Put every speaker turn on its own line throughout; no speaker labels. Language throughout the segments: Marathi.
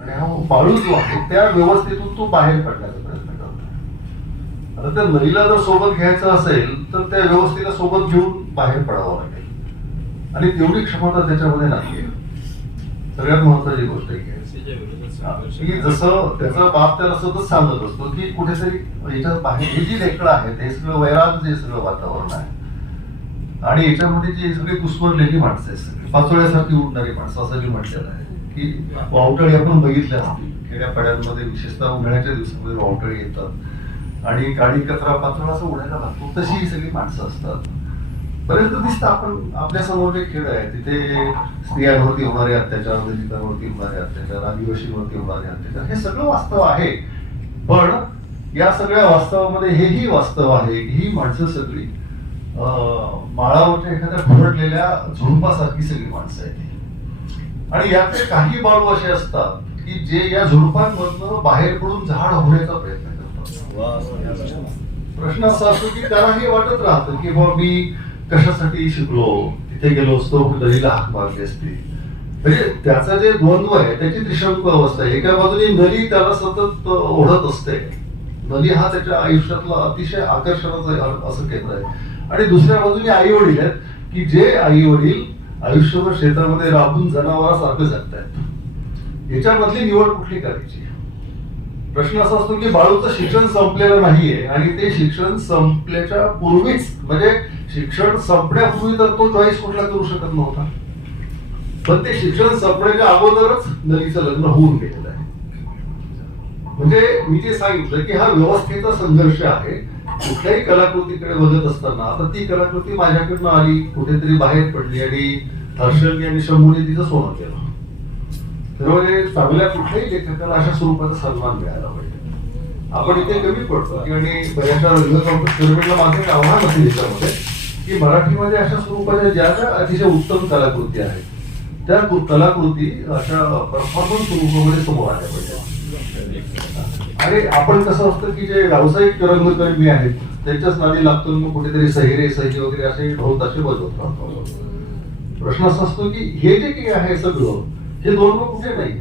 आणि हा बाळू जो आहे त्या व्यवस्थेतून तो बाहेर पडण्याचा प्रयत्न करतो आता त्या नदीला जर सोबत घ्यायचं असेल तर त्या व्यवस्थेला सोबत घेऊन बाहेर पडावं लागेल. आणि तेवढी क्षमता त्याच्यामध्ये नाहीये. सगळ्यात महत्वाची गोष्ट आहे. की जसं त्याचा बाप त्याला सतत सांगत असतो की कुठेतरी याच्यात बाहेर हे जी लेकरं आहेत हे सगळं वैराग जे सगळं वातावरण आहे. आणि याच्यामध्ये जी सगळी कुसमरलेली माणसं आहेत पाचोळ्यासारखी उडणारी माणसं असं जे म्हटलेलं आहे. की वावटळी आपण बघितल्या. असतील खेड्यापाड्यांमध्ये विशेषतः उन्हाळ्याच्या दिवसामध्ये वावटळी येतात. आणि गाडी कचरा पातळ असं उडायला लागतो. तशी ही सगळी माणसं असतात. बरेच दिसतं आपण आपल्यासमोर जे खेळ आहे तिथे स्त्रियांवरती होणारे अत्याचार दलितांवरती होणारे अत्याचार आदिवासींवरती होणारे अत्याचार हे सगळं वास्तव आहे. पण या सगळ्या वास्तवामध्ये हेही वास्तव आहे की ही माणसं सगळी माळावरच्या एखाद्या भरडलेल्या झुंपासारखी सगळी माणसं आहेत. आणि यातले काही बाळू असे असतात की जे या झुडपांमधनं बाहेर पडून झाड होण्याचा प्रयत्न करतात. प्रश्न असा असतो की त्याला हे वाटत राहतं की बाबा मी कशासाठी शिकलो? तिथे गेलो असतो नदीला हाक मारली असती. म्हणजे त्याचा जे द्वंद्व आहे त्याची त्रिशंकू अवस्था आहे. एका बाजूने नदी त्याला सतत ओढत असते. नदी हा त्याच्या आयुष्यातला अतिशय आकर्षणाचं असं केंद्र आहे. आणि दुसऱ्या बाजूने आई वडील आहेत की जे आई वडील आयुष्यभर शेतामध्ये राबून जनावरासारखं जगतायत. याच्यामधली निवड कुठली करायची? प्रश्न असा असतो की बाळूचं शिक्षण संपलेलं नाहीये आणि ते शिक्षण संपल्याच्या पूर्वीच म्हणजे शिक्षण संपण्यापूर्वी तर तो चॉईस कुठला करू शकत नव्हता. पण ते शिक्षण संपण्याच्या अगोदरच नदीचं लग्न होऊन गेलेलं आहे. म्हणजे मी ते सांगितलं की हा व्यवस्थेचा संघर्ष आहे कुठल्याही कलाकृतीकडे बघत असताना आता ती कलाकृती माझ्याकडनं आली कुठेतरी बाहेर पडली आणि हर्षलने आणि शंभूने तिचं सोनं केलं. तर म्हणजे चांगल्या कुठल्याही लेखकाला अशा स्वरूपाचा सन्मान मिळाला पाहिजे. आपण इथे कमी पडतो आणि बऱ्याचशा रंगकांना माझं एक आव्हान असेल याच्यामध्ये की मराठीमध्ये अशा स्वरूपाच्या ज्या ज्या अतिशय उत्तम कलाकृती आहेत त्या कलाकृती अशा परफॉर्मन्स स्वरूपामध्ये समोर आल्या पाहिजे अरे आपण कसं असतं की जे व्यावसायिक रंगकर्मी आहेत त्यांच्याच नादी लागतो मग कुठेतरी सहिरे सही वगैरे असे ढोल तसे बजवत. प्रश्न असा असतो की हे जे काही आहे सगळं हे द्वंद्व कुठे नाही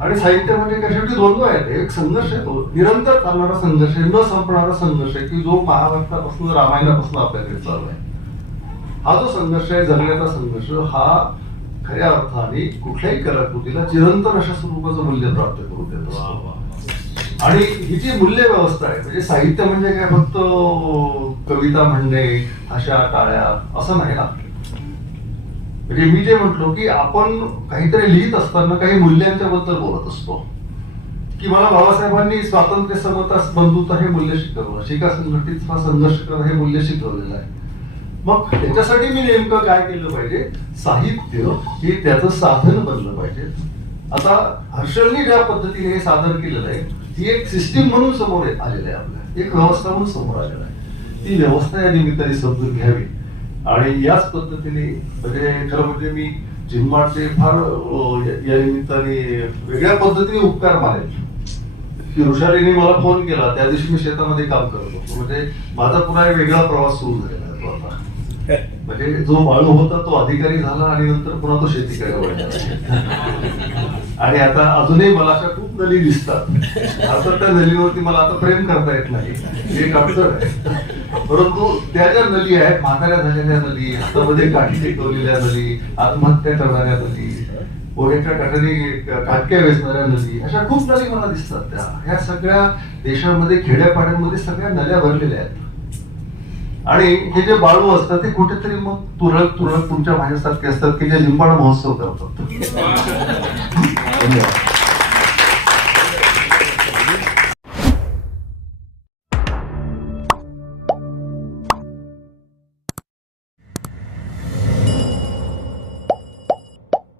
आणि साहित्य म्हणजे कशासाठी द्वंद्व आहेत? एक संघर्ष आहे तो. निरंतर चालणारा संघर्ष न संपणारा संघर्ष आहे की जो महाभारतापासून रामायणापासून आपल्याकडे चालू आहे. हा जो संघर्ष आहे जगण्याचा संघर्ष हा खऱ्या अर्थाने कुठल्याही कलाकृतीला चिरंतन अशा स्वरूपाचं मूल्य प्राप्त करून देत. असतो आणि ही जी मूल्य व्यवस्था आहे म्हणजे साहित्य म्हणजे काय? फक्त कविता म्हणणे अशा टाळ्या असं नाही ना. म्हणजे मी जे म्हटलो की आपण काहीतरी लिहित असताना काही मूल्यांच्या बद्दल बोलत असतो. की मला बाबासाहेबांनी स्वातंत्र्य समता बंधुता हे मूल्य शिकवलं. शिका संघटित हा संघर्ष करणं हे मूल्य शिकवलेलं आहे. मग त्याच्यासाठी मी नेमकं काय केलं पाहिजे? साहित्य हे त्याचं साधन बनलं पाहिजे. आता हर्षलने ज्या पद्धतीने हे सादर केलेलं आहे ती एक सिस्टीम म्हणून समोर आलेलं आहे आपल्या. एक व्यवस्था म्हणून समोर आलेलं आहे. ती व्यवस्था या निमित्ताने समजून घ्यावी. आणि याच पद्धतीने म्हणजे खरं म्हणजे मी जिम्माचे फार या- निमित्ताने वेगळ्या पद्धतीने उपकार मानेल की ऋषालीने मला फोन केला त्या दिवशी मी शेतामध्ये काम करत होतो. म्हणजे माझा पुन्हा एक वेगळा प्रवास सुरू झालेला म्हणजे जो बाळू होता तो अधिकारी झाला आणि नंतर पुन्हा तो शेती वळला आणि आता अजूनही मला अशा खूप नली दिसतात. आता त्या नलीवरती मला आता प्रेम करता येत नाही. हे एक अडचण आहे. परंतु त्या ज्या नली आहेत म्हाताऱ्या झालेल्या नली हातामध्ये काठी टेकवलेल्या नली आत्महत्या करणाऱ्या नली ओढ्याच्या काठाने काटक्या वेचणाऱ्या नदी अशा खूप नदी मला दिसतात त्या. ह्या सगळ्या देशामध्ये खेड्यापाड्यांमध्ये सगळ्या नद्या भरलेल्या आहेत. आणि हे जे बाळू असतात ते कुठेतरी मग तुरळक तुरळक तुमच्या माझ्यासारखे असतात की जे लिंबाणा महोत्सव करतात. धन्यवाद.